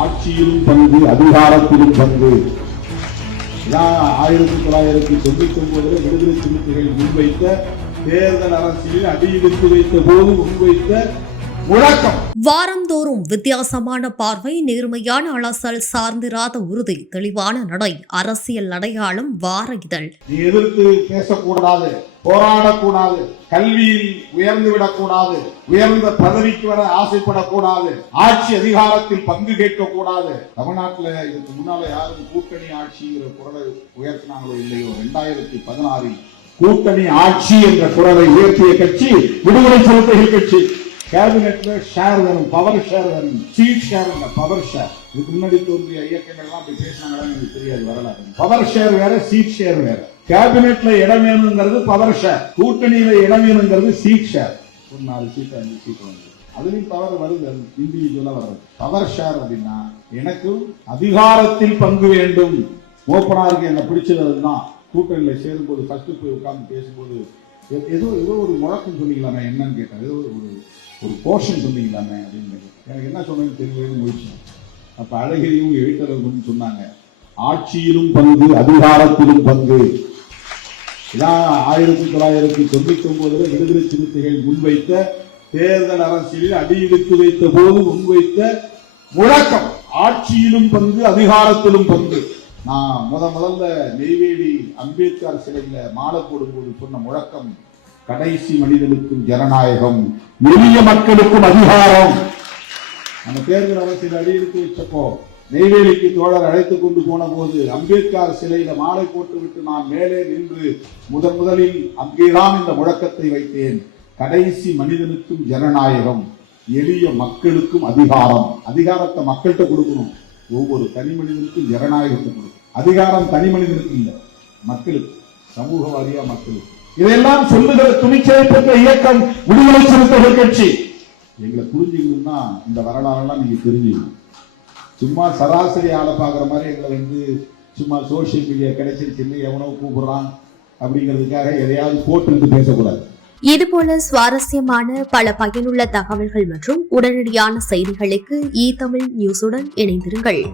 ஆட்சியிலும் பங்கு அதிகாரத்திலும் பங்கு. ஆயிரத்தி தொள்ளாயிரத்தி தொண்ணூத்தி ஒன்பதுல விடுதலை சிறுத்தைகள் முன்வைத்த தேர்தல் அரசியலில் அடியெடுத்து வைத்த போது முன்வைத்த முழக்கம். வாரந்தோறும் வித்தியாசமான பார்வை நேர்மையான அலசல் சார்ந்திராத உறுதி தெளிவான நடை அரசியல் அடையாளம் வார இதழ். எதிர்த்து பேசக்கூடாது. போராடக்கூடாது. கல்வியில் உயர்ந்து விடக்கூடாது. உயர்ந்த பதவிக்கு வர ஆசைப்படக்கூடாது. ஆட்சி அதிகாரத்தில் பங்கு கேட்கக்கூடாது. தமிழ்நாட்டுல இதுக்கு முன்னால யாரும் கூட்டணி ஆட்சிங்கிற குரலை உயர்த்தினாங்களோ இல்லையோ ரெண்டாயிரத்தி பதினாறில் கூட்டணி ஆட்சி என்ற குரலை உயர்த்திய கட்சி விடுதலை சிறுத்தைகள் கட்சி. கேபினெட்ல ஷேர் வேணும் பவர் ஷேர் வேணும் சீட் ஷேர் இல்ல பவர் ஷேர். இதுக்கு முன்னாடி தோன்றிய இயக்கங்கள்லாம் அப்படி பேசினாங்களான்னு எனக்கு தெரியாது வரலாறு. பவர் ஷேர் வேற சீட் ஷேர் வேற. கேபினெட்ல இடம் வேணுங்கிறது பவர் ஷேர் கூட்டணியில இடம் வேணுங்கிறது சீட் ஷேர் ஒரு நாலு சீட் அஞ்சு சீட் வந்து அதுலயும் பவர் வருது. இண்டிவிஜுவலா வர்றது. பவர் ஷேர் அப்படின்னா எனக்கும் அதிகாரத்தில் பங்கு வேண்டும். ஓப்பனாருக்கு என்ன பிடிச்சது அதுதான் கூட்டணியில சேரும்போது ஃபர்ஸ்ட் போய் உட்கார்ந்து பேசும்போது எ- ஏதோ ஏதோ ஒரு முழக்கம் சொன்னீங்களாமே என்னன்னு கேட்டேன் ஏதோ ஒரு ஒரு ஒரு போர்ஷன் சொன்னீங்களாமே அப்படின்னு எனக்கு என்ன சொன்னேன்னு தெரியலன்னு முடிச்சேன் அப்ப அழகிரியும் எழுத்தரவும் சொன்னாங்க. ஆட்சியிலும் பங்கு அதிகாரத்திலும் பங்கு. இதான் ஆயிரத்தி தொள்ளாயிரத்தி தொண்ணூத்தி ஒன்பதுல விடுதலை சிறுத்தைகள் முன்வைத்த தேர்தல் அரசியலில் அடியெடுத்து வைத்த போது முன்வைத்த முழக்கம். ஆட்சியிலும் பங்கு அதிகாரத்திலும் பங்கு. நான் முத முதல்ல நெய்வேலி அம்பேத்கர் சிலையில மாலை போடும்போது சொன்ன முழக்கம் கடைசி மனிதனுக்கும் ஜனநாயகம் எளிய மக்களுக்கும் அதிகாரம். நம்ம தேர்தல் அரசியல் அடியெடுத்து வச்சப்போ நெய்வேலிக்கு தோழர் அழைத்து கொண்டு போன போது அம்பேத்கர் சிலையில மாலை போட்டுவிட்டு நான் மேலே நின்று முதன் முதலில் அங்கேதான் இந்த முழக்கத்தை வைத்தேன். கடைசி மனிதனுக்கும் ஜனநாயகம் எளிய மக்களுக்கும் அதிகாரம். அதிகாரத்தை மக்கள்கிட்ட கொடுக்கணும். ஒவ்வொரு தனி மனிதனுக்கும் ஜனநாயகத்தை கொடுக்கணும். அதிகாரம் தனி மனிதனுக்கு இல்லை. மக்களுக்கு சமூக வாரியா மக்களுக்கு இதெல்லாம் சொல்லுகிற துணிச்சலை பெற்ற இயக்கம் விடுதலை சிறுத்தைகள் கட்சி. எங்களை புரிஞ்சுக்கணும்னா இந்த வரலாறெல்லாம் நீங்க தெரிஞ்சுக்கணும். சும்மா சராசரி ஆளை பார்க்குற மாதிரி எங்களை வந்து சும்மா சோசியல் மீடியா கிடைச்சிருச்சுன்னு எவனோ கூப்பிடுறான் அப்படிங்கிறதுக்காக எதையாவது போட்டுட்டு பேசக்கூடாது. இதுபோல சுவாரஸ்யமான பல பயனுள்ள தகவல்கள் மற்றும் உடனடியான செய்திகளுக்கு இ தமிழ் நியூஸுடன் இணைந்திருங்கள்.